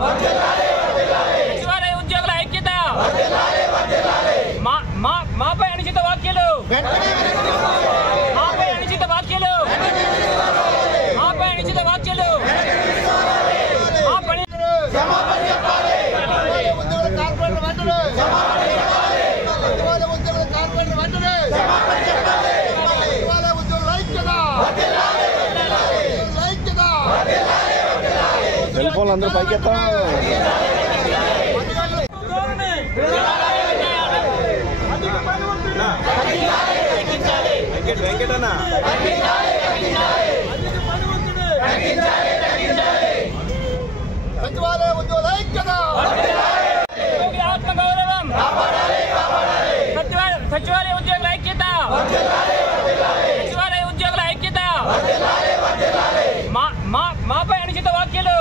సచివాలయ ఉద్యోగుల ఐక్యత మాపై అనిశ్చిత వ్యాఖ్యలు మాపై అనిశ్చిత వ్యాఖ్యలు మాపై అనిశ్చిత వ్యాఖ్యలు మా పని సెల్ ఫోన్లు అందరూ పైకెత్తా వెంకటన్న సచివాలయ ఉద్యోగుల ఐక్యత ఆత్మగౌరవం సచివాలయ ఉద్యోగుల ఐక్యత సచివాలయ ఉద్యోగుల ఐక్యత మాపై అనిశ్చిత వ్యాఖ్యలు